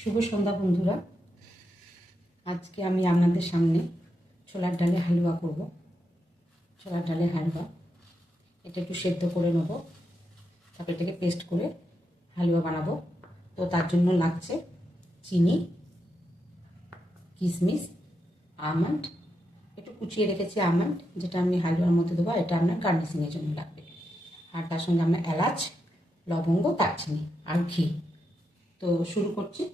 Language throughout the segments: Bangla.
শুভ সন্ধ্যা বন্ধুরা। আজকে আমি আপনাদের সামনে ছোলার ডালের হালুয়া করব। ছোলার ডালের হালুয়া এটা একটু সেদ্ধ করে নেব, তারপর এটাকে পেস্ট করে হালুয়া বানাবো। তো তার জন্য লাগছে চিনি, কিশমিশ, আমন্ড, একটু কুচিয়ে রেখেছি আমন্ড, যেটা আমি হালুয়ার মধ্যে দেবো। এটা আপনার গার্নিশিংয়ের জন্য লাগবে। আর তার সঙ্গে আপনার এলাচ, লবঙ্গ, দারচিনি আর ঘি। তো শুরু করছি।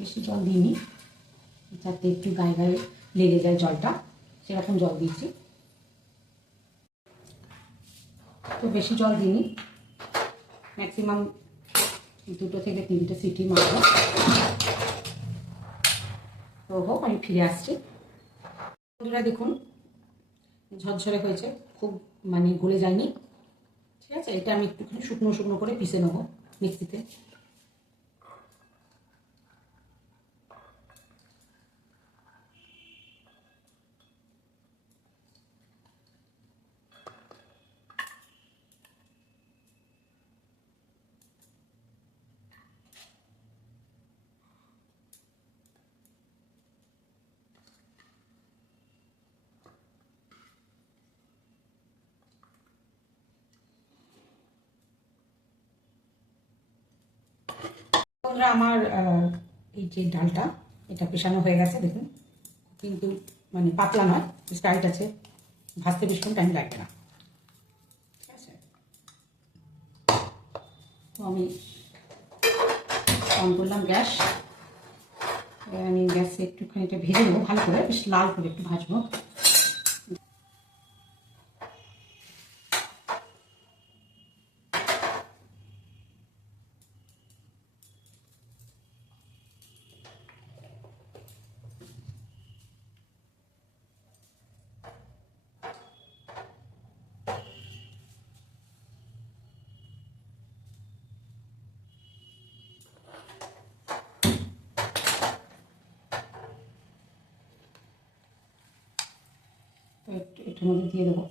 বেশি জল দিইনি, যাতে একটু গায়ে গায়ে লেগে যায় জলটা, সেরকম জল দিয়েছি। তো বেশি জল দিইনি, ম্যাক্সিমাম 2 থেকে 3টে সিটি মারবো। তো হোক, আমি ফিরে আসছি। বন্ধুরা দেখুন, ঝরঝরে হয়েছে, খুব গলে যায়নি। ঠিক আছে, এটা আমি একটুখানি শুকনো শুকনো করে পিষে নেবো মিক্সিতে। বন্ধুরা, আমার এই যে ডালটা, এটা পেশানো হয়ে গেছে দেখুন, কিন্তু পাতলা নয়, টাইট আছে। ভাজতে বেশিক্ষণ টাইম লাগবে না। ঠিক আছে, তো আমি অন করলাম গ্যাস। আমি গ্যাসে একটুখানি এটা ভেজে নেবো ভালো করে, বেশ লাল করে একটু ভাজবো। তো এটার মধ্যে দিয়ে দেবো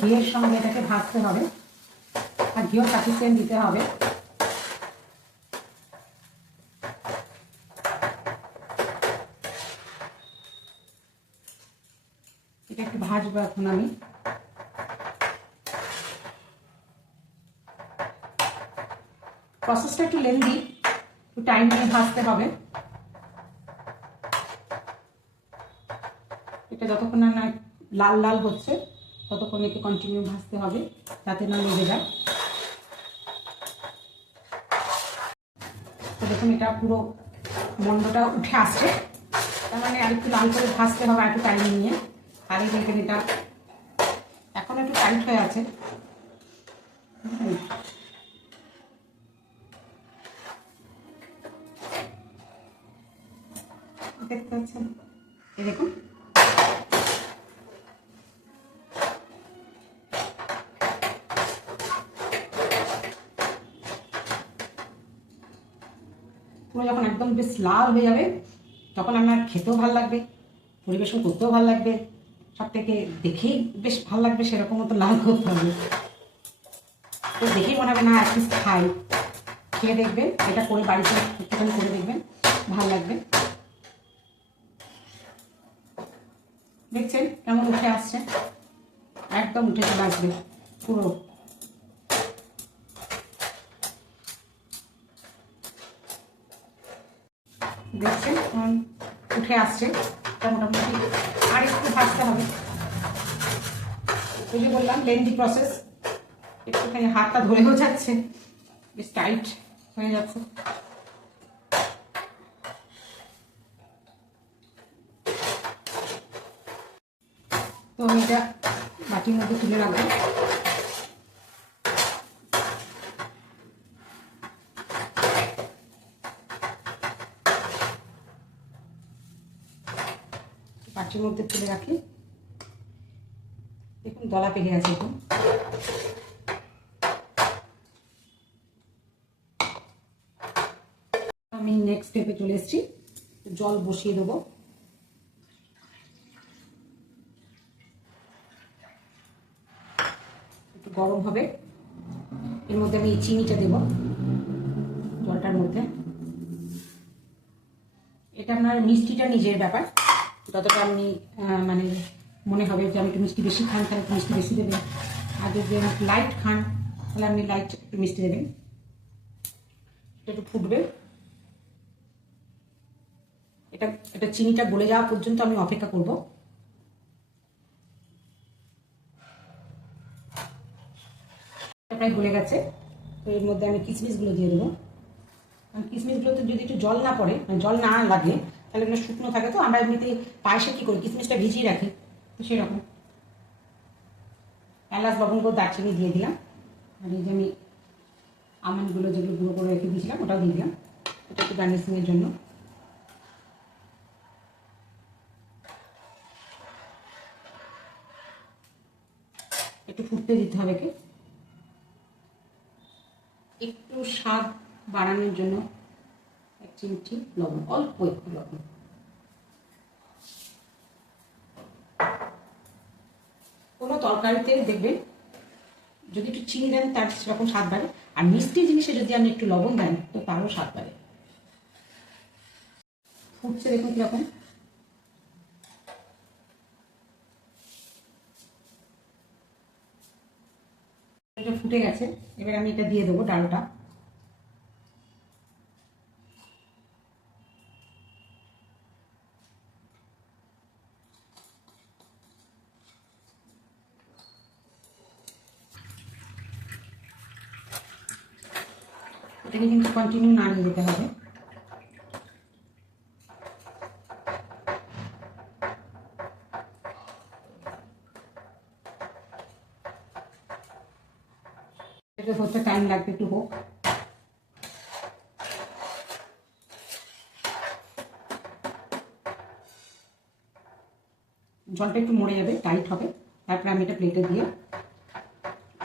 ঘিয়ের সঙ্গে এটাকে ভাজতে হবে, আর ঘিও সাফিসিয়েন্ট দিতে হবে। এটা একটু ভাজবো এখন আমি। প্রসেসটা একটু লেন্দি, একটু টাইম নিয়ে ভাজতে হবে। এটা যতক্ষণ না লাল লাল হচ্ছে ততক্ষণ একে কন্টিনিউ ভাজতে হবে, যাতে না লেগে যায়। তো দেখুন, এটা পুরো মন্ডটা উঠে আসছে, তার আর একটু লাল করে ভাজতে হবে, একটু টাইম নিয়ে। আর এই দেখেন, এটা এখন একটু টাইট হয়ে আছে। দেখতে পাচ্ছেন, এই দেখুন পুরো যখন একদম বেশ লাল হয়ে যাবে, তখন আপনার খেতেও ভালো লাগবে, পরিবেশন করতেও ভালো লাগবে, সব থেকে দেখেই বেশ ভালো লাগবে। সেরকম মতো লাল করতে হবে, তো দেখেই মনে হবে না এক পিস খাই। খেয়ে দেখবেন, এটা করে বাড়িতে একটুখানি করে দেখবেন, ভালো লাগবে। দেখছেন কেমন উঠে আসছে, একদম উঠে চলে আসবে পুরো। দেখছেন উঠে আসছে, মোটামুটি আর একটু ভাজতে হবে। ওই যে বললাম, লেন্দি প্রসেস, একটুখানি হাতটা ধরেও যাচ্ছে, বেশ টাইট হয়ে যাচ্ছে। তো আমি এটা বাটির মধ্যে তুলে রাখবো। বাটির মধ্যে তুলে রাখি। দেখুন দলা পেকে গেছে একটু। আমি নেক্সট স্টেপে চলে এসেছি। জল বসিয়ে দেবো। একটু গরম হবে, এর মধ্যে আমি চিনিটা দেব জলটার মধ্যে। এটা আপনার মিষ্টিটা নিজের ব্যাপার, যতটা আপনি মানে মনে হবে যে আমি একটু মিষ্টি বেশি খান তাহলে একটু মিষ্টি বেশি দেবেন, আর যদি আপনি লাইট খান তাহলে আপনি লাইট একটু মিষ্টি দেবেন। এটা একটু ফুটবে, এটা চিনিটা গলে যাওয়া পর্যন্ত আমি অপেক্ষা করব। প্রায় গলে গেছে, তো এর মধ্যে আমি কিশমিশগুলো দিয়ে দেবো। কিশমিশগুলোতে যদি একটু জল না পড়ে, মানে জল না লাগে, তাহলে এগুলো শুকনো থাকে। তো আমরা এমনিতে পায়েসে কী করি, কিশমিশটা ভিজিয়ে রাখি, তো সেরকম। এলাচ, লবঙ্গ, দারচিনি দিয়ে দিলাম। আর এই যে আমি আমন্ডগুলো যেগুলো গুঁড়ো করে রেখে দিয়েছিলাম ওটাও দিয়ে দিলাম, এটা একটু গার্নিশিংয়ের জন্য। একটু ফুটতে দিতে হবে, একটু স্বাদ বাড়ানোর জন্য এক চিমটি লবণ, অল্প একটু লবণ। কোনো তরকারিতে দেখবেন যদি একটু চিনি দেন তার সেরকম স্বাদ বাড়ে, আর মিষ্টি জিনিসে যদি আপনি একটু লবণ দেন তো তারও স্বাদ বাড়ে। ফুটছে দেখুন কিরকম। এটা ফুটে গেছে, এবার আমি এটা দিয়ে দেবো ডালটা। এটাকে কিন্তু কন্টিনিউ নাড়িয়ে দিতে হবে। এটা হতে টাইম লাগবে, একটু হোক। জলটা একটু মরে যাবে, টাইট হবে, তারপরে আমি এটা প্লেটে দিয়ে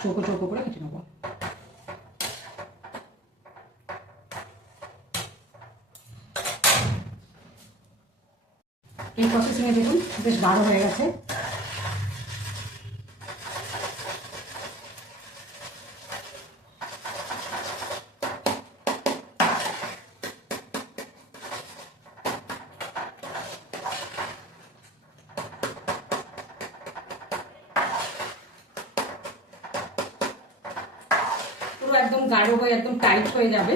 চৌকো চৌকো করে কেটে নেবো। এই প্রসেসিংয়ে দেখুন বেশ গাঢ় হয়ে গেছে। পুরো একদম গাঢ় হয়ে একদম টাইট হয়ে যাবে।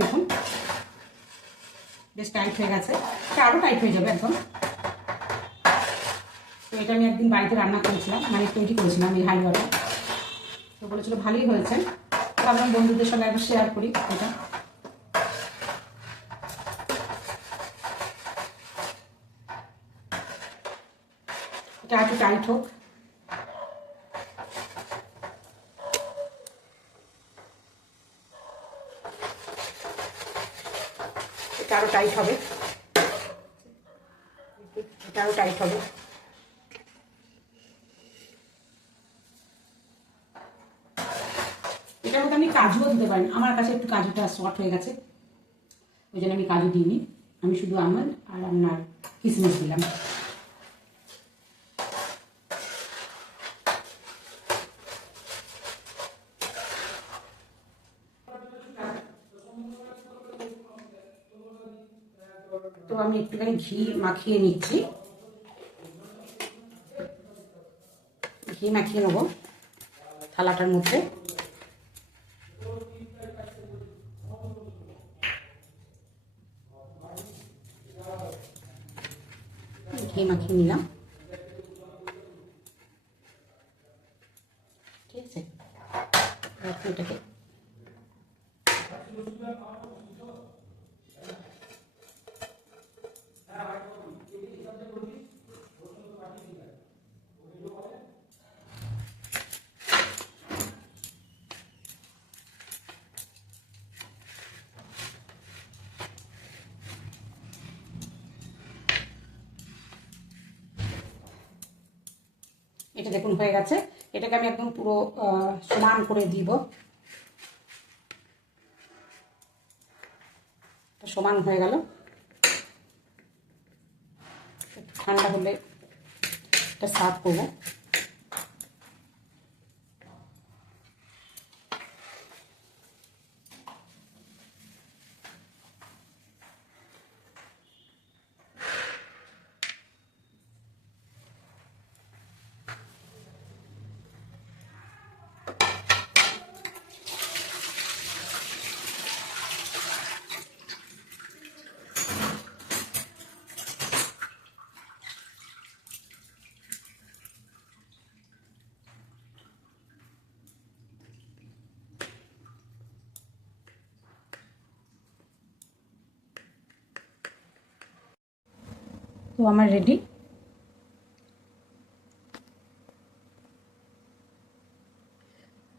দেখুন বেশ টাইট হয়ে গেছে, এটা আরো টাইট হয়ে যাবে একদম। তো এটা আমি একদিন বাড়িতে রান্না করেছিলাম, মানে তৈরি করেছিলাম এই হালুয়াটা, তো বলেছিল ভালোই হয়েছে। ভাবলাম বন্ধুদের সঙ্গে একবার শেয়ার করি এটা। এটা একটু টাইট হোক, এটা আরো টাইট হবে, এটা আরো টাইট হবে। এটার মধ্যে আপনি কাজুও দিতে পারেন, আমার কাছে একটু কাজুটা শর্ট হয়ে গেছে, ওই জন্য আমি কাজু দিইনি, আমি শুধু আমন্ড আর আপনার কিশমিশ দিলাম। তো আমি একটুখানি ঘি মাখিয়ে নিচ্ছি, ঘি মাখিয়ে নেবো থালাটার মধ্যে। ঘি মাখিয়ে নিলাম, ঠিক আছে। এটাকে এটা দেখুন হয়ে গেছে। এটাকে আমি একদম পুরো সমান করে দিব। সমান হয়ে গেল। ঠান্ডা হলে এটা সার্ভ করবো। তো আমার রেডি।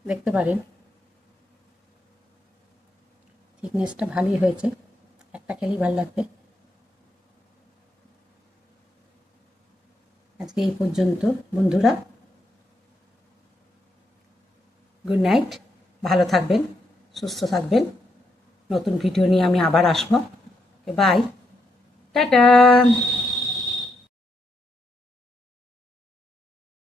দেখতে পারেন থিকনেসটা ভালোই হয়েছে, একটা খেলেই ভালো লাগবে। আজকে এই পর্যন্ত বন্ধুরা, গুড নাইট, ভালো থাকবেন, সুস্থ থাকবেন। নতুন ভিডিও নিয়ে আমি আবার আসবো। Bye, tata.